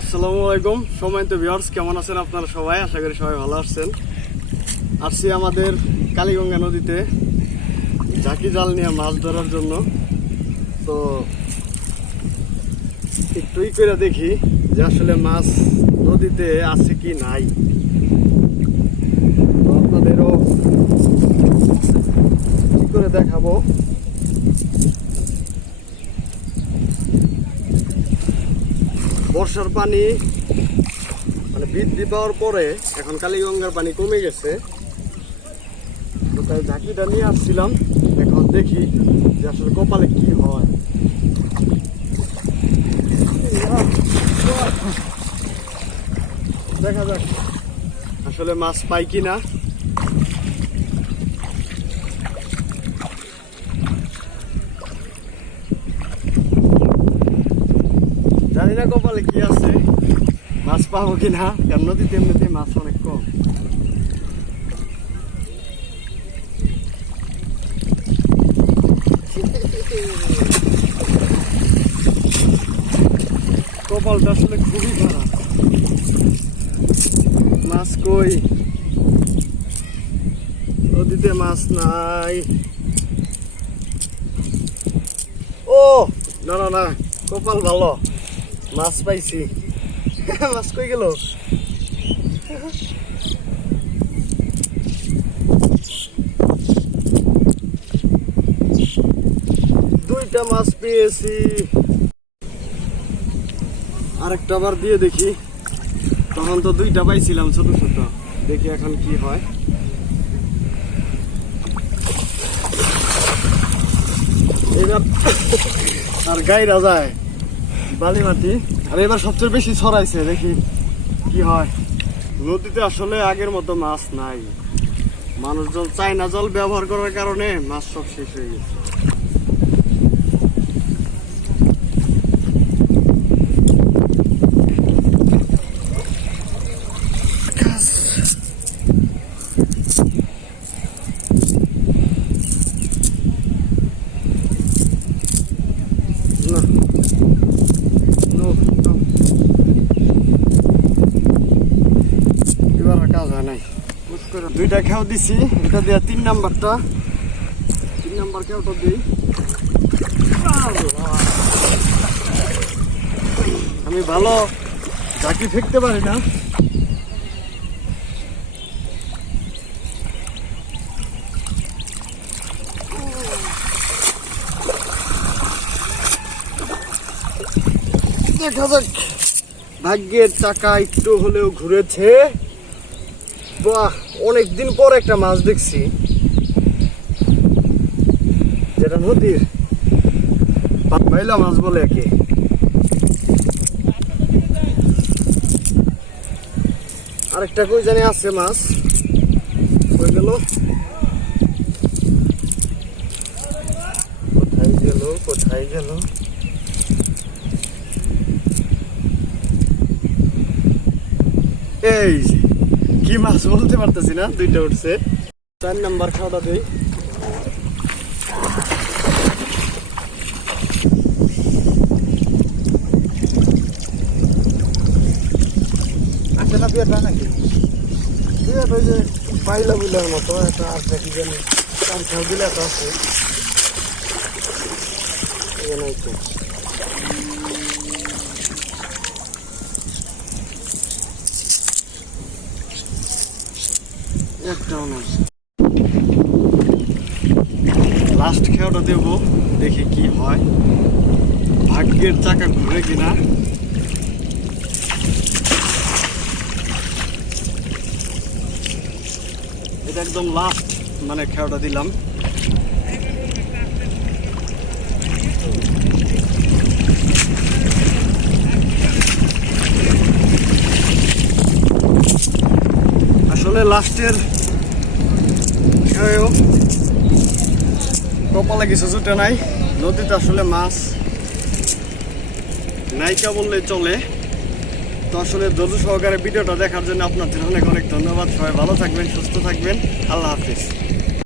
আসসালামু আলাইকুম। সময় তো ভিউয়ার্স কেমন আছেন আপনারা সবাই? আশা করি সবাই ভালো আছেন। আসছি আমাদের কালীগঙ্গা নদীতে ঝাঁকি জাল নিয়ে মাছ ধরার জন্য। তো একটুই করে দেখি যে আসলে মাছ নদীতে আছে কি নাই। তো আপনাদেরও কি করে দেখাবো। বর্ষার পানি মানে বৃদ্ধি পাওয়ার পরে এখন কালীগঙ্গার পানি কমে গেছে। তো তাই ঝাঁকিটা নিয়ে আসছিলাম। এখন দেখি যে আসলে কপালে কি হয়। দেখা যাক। আসলে মাছ পাই কি না জানি না কপালে কি আছে। মাছ পাবো কি না কারণ নদীতে এমনিতে মাছ অনেক কম। কপালটা আসলে খুবই খারাপ। মাছ কই? নদীতে মাছ নাই। ও, না না না, কপাল ভালো। মাছ পাইছি। মাছ কই গেল? দুইটা মাছ পেয়েছি। আরেকটা বার দিয়ে দেখি। তখন তো দুইটা পাইছিলাম ছোট ছোট। দেখি এখন কি হয়। আর গাইরা যায়। বালি মাটি আর এবার সবচেয়ে বেশি ছড়াইছে, দেখি কি হয়। নদীতে আসলে আগের মতো মাছ নাই। মানুষজন চায়না জল ব্যবহার করার কারণে মাছ সব শেষ হয়ে গেছে না No, no. এবার আর কাজ হয় নাই দুইটা খেয়াও দিছি, এটা দেওয়া তিন নাম্বারটা। তিন নাম্বার খেয়াওটা দিই। আমি ভালো ঝাঁকি ফেকতে পারি না। ভাগ্যের টাকা একটু হলেও ঘুরেছে। বাহ অনেকদিন পর একটা মাছ দেখছি। যেটা নদীর বাইলা মাছ বলে একে। আরেকটা কই জানি আছে মাছ। কই গেল? কোথায় গেল কোথায় গেল? এই যে, কি মাছ বলতে পারতেছি না, দুইটা উঠছে। চার নাম্বার খাওয়াটা দেই। আছে না বিয়েটা নাকি? বিরাট যে পাইলা মতো জানি দিলে আছে এখানে এই তো। লাস্ট খেয়াটা দেব, দেখি কি হয়। ভাগ্যের চাকা ঘুরে কিনা। এটা একদম লাস্ট মানে খেয়াটা দিলাম। আসলে লাস্টের কপালে কিছু জুটে নাই। নদীতে আসলে মাছ নাইকা বললে চলে। তো আসলে ধৈর্য সহকারে ভিডিওটা দেখার জন্য আপনাদের অনেক অনেক ধন্যবাদ। সবাই ভালো থাকবেন, সুস্থ থাকবেন। আল্লাহ হাফিজ।